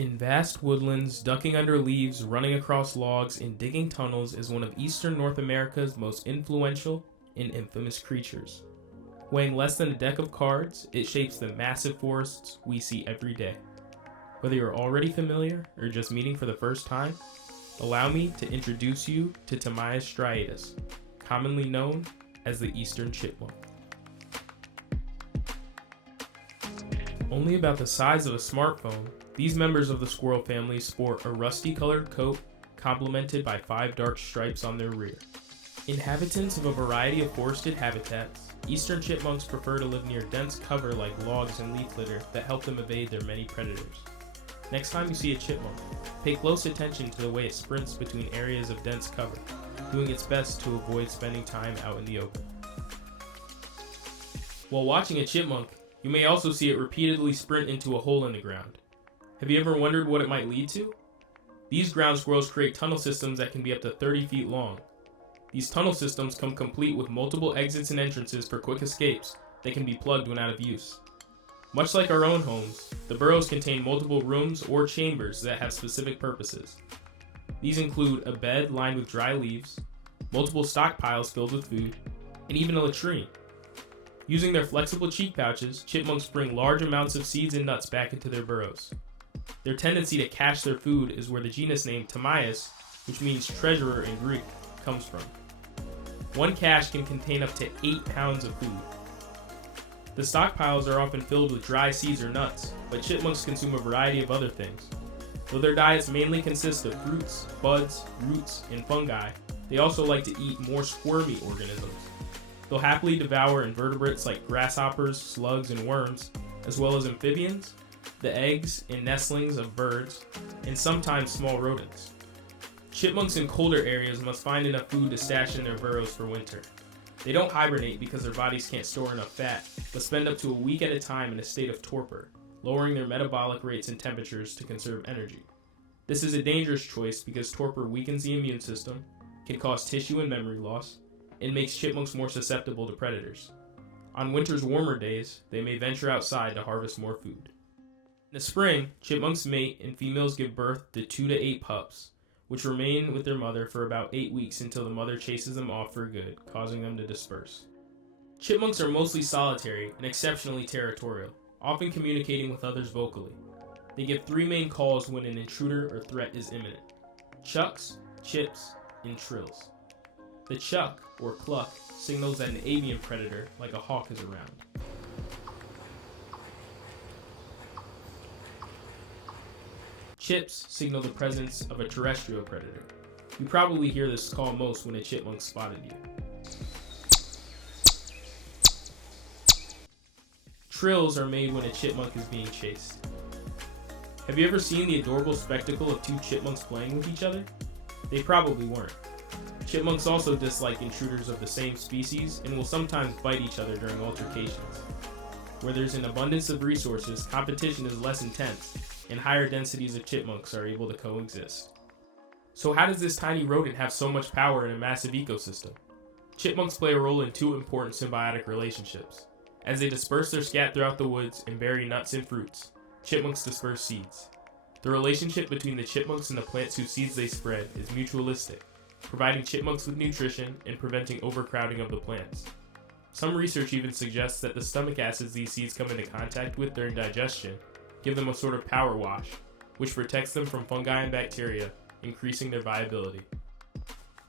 In vast woodlands, ducking under leaves, running across logs, and digging tunnels is one of eastern North America's most influential and infamous creatures. Weighing less than a deck of cards, it shapes the massive forests we see every day. Whether you're already familiar or just meeting for the first time, allow me to introduce you to Tamias striatus, commonly known as the eastern chipmunk. Only about the size of a smartphone, these members of the squirrel family sport a rusty-colored coat complemented by 5 dark stripes on their rear. Inhabitants of a variety of forested habitats, eastern chipmunks prefer to live near dense cover like logs and leaf litter that help them evade their many predators. Next time you see a chipmunk, pay close attention to the way it sprints between areas of dense cover, doing its best to avoid spending time out in the open. While watching a chipmunk, you may also see it repeatedly sprint into a hole in the ground. Have you ever wondered what it might lead to? These ground squirrels create tunnel systems that can be up to 30 feet long. These tunnel systems come complete with multiple exits and entrances for quick escapes that can be plugged when out of use. Much like our own homes, the burrows contain multiple rooms or chambers that have specific purposes. These include a bed lined with dry leaves, multiple stockpiles filled with food, and even a latrine. Using their flexible cheek pouches, chipmunks bring large amounts of seeds and nuts back into their burrows. Their tendency to cache their food is where the genus name Tamias, which means treasurer in Greek, comes from. One cache can contain up to 8 pounds of food. The stockpiles are often filled with dry seeds or nuts, but chipmunks consume a variety of other things. Though their diets mainly consist of fruits, buds, roots, and fungi, they also like to eat more squirmy organisms. They'll happily devour invertebrates like grasshoppers, slugs, and worms, as well as amphibians, the eggs and nestlings of birds, and sometimes small rodents. Chipmunks in colder areas must find enough food to stash in their burrows for winter. They don't hibernate because their bodies can't store enough fat, but spend up to a week at a time in a state of torpor, lowering their metabolic rates and temperatures to conserve energy. This is a dangerous choice because torpor weakens the immune system, can cause tissue and memory loss, and makes chipmunks more susceptible to predators. On winter's warmer days, they may venture outside to harvest more food. In the spring, chipmunks mate and females give birth to 2 to 8 pups, which remain with their mother for about 8 weeks until the mother chases them off for good, causing them to disperse. Chipmunks are mostly solitary and exceptionally territorial, often communicating with others vocally. They give 3 main calls when an intruder or threat is imminent: chucks, chips, and trills. The chuck, or cluck, signals that an avian predator, like a hawk, is around. Chips signal the presence of a terrestrial predator. You probably hear this call most when a chipmunk spotted you. Trills are made when a chipmunk is being chased. Have you ever seen the adorable spectacle of 2 chipmunks playing with each other? They probably weren't. Chipmunks also dislike intruders of the same species and will sometimes bite each other during altercations. Where there's an abundance of resources, competition is less intense, and higher densities of chipmunks are able to coexist. So how does this tiny rodent have so much power in a massive ecosystem? Chipmunks play a role in 2 important symbiotic relationships. As they disperse their scat throughout the woods and bury nuts and fruits, chipmunks disperse seeds. The relationship between the chipmunks and the plants whose seeds they spread is mutualistic, providing chipmunks with nutrition and preventing overcrowding of the plants. Some research even suggests that the stomach acids these seeds come into contact with during digestion give them a sort of power wash, which protects them from fungi and bacteria, increasing their viability.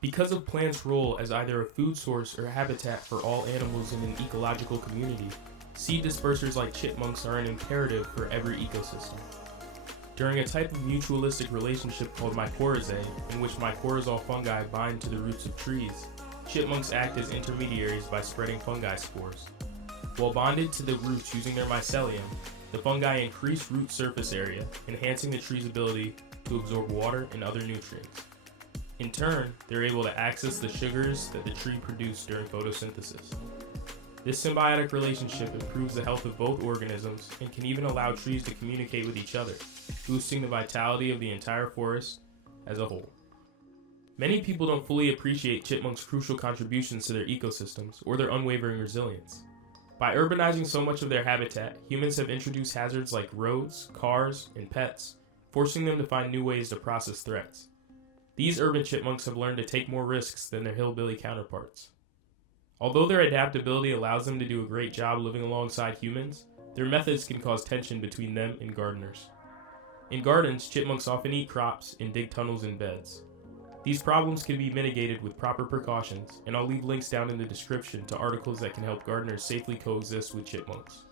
Because of plants' role as either a food source or habitat for all animals in an ecological community, seed dispersers like chipmunks are an imperative for every ecosystem. During a type of mutualistic relationship called mycorrhizae, in which mycorrhizal fungi bind to the roots of trees, chipmunks act as intermediaries by spreading fungi spores. While bonded to the roots using their mycelium, the fungi increase root surface area, enhancing the tree's ability to absorb water and other nutrients. In turn, they're able to access the sugars that the tree produced during photosynthesis. This symbiotic relationship improves the health of both organisms and can even allow trees to communicate with each other, boosting the vitality of the entire forest as a whole. Many people don't fully appreciate chipmunks' crucial contributions to their ecosystems or their unwavering resilience. By urbanizing so much of their habitat, humans have introduced hazards like roads, cars, and pets, forcing them to find new ways to process threats. These urban chipmunks have learned to take more risks than their hillbilly counterparts. Although their adaptability allows them to do a great job living alongside humans, their methods can cause tension between them and gardeners. In gardens, chipmunks often eat crops and dig tunnels in beds. These problems can be mitigated with proper precautions, and I'll leave links down in the description to articles that can help gardeners safely coexist with chipmunks.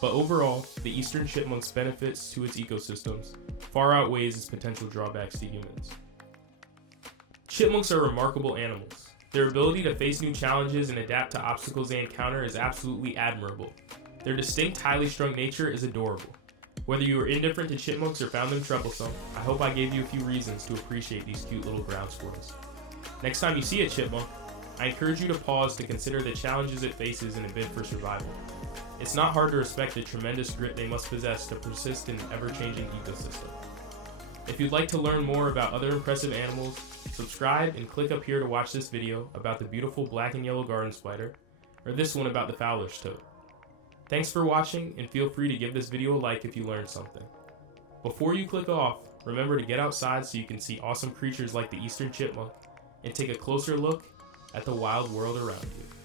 But overall, the eastern chipmunk's benefits to its ecosystems far outweighs its potential drawbacks to humans. Chipmunks are remarkable animals. Their ability to face new challenges and adapt to obstacles they encounter is absolutely admirable. Their distinct, highly strung nature is adorable. Whether you are indifferent to chipmunks or found them troublesome, I hope I gave you a few reasons to appreciate these cute little ground squirrels. Next time you see a chipmunk, I encourage you to pause to consider the challenges it faces in a bid for survival. It's not hard to respect the tremendous grit they must possess to persist in an ever-changing ecosystem. If you'd like to learn more about other impressive animals, subscribe and click up here to watch this video about the beautiful black and yellow garden spider, or this one about the Fowler's toad. Thanks for watching, and feel free to give this video a like if you learned something. Before you click off, remember to get outside so you can see awesome creatures like the eastern chipmunk, and take a closer look at the wild world around you.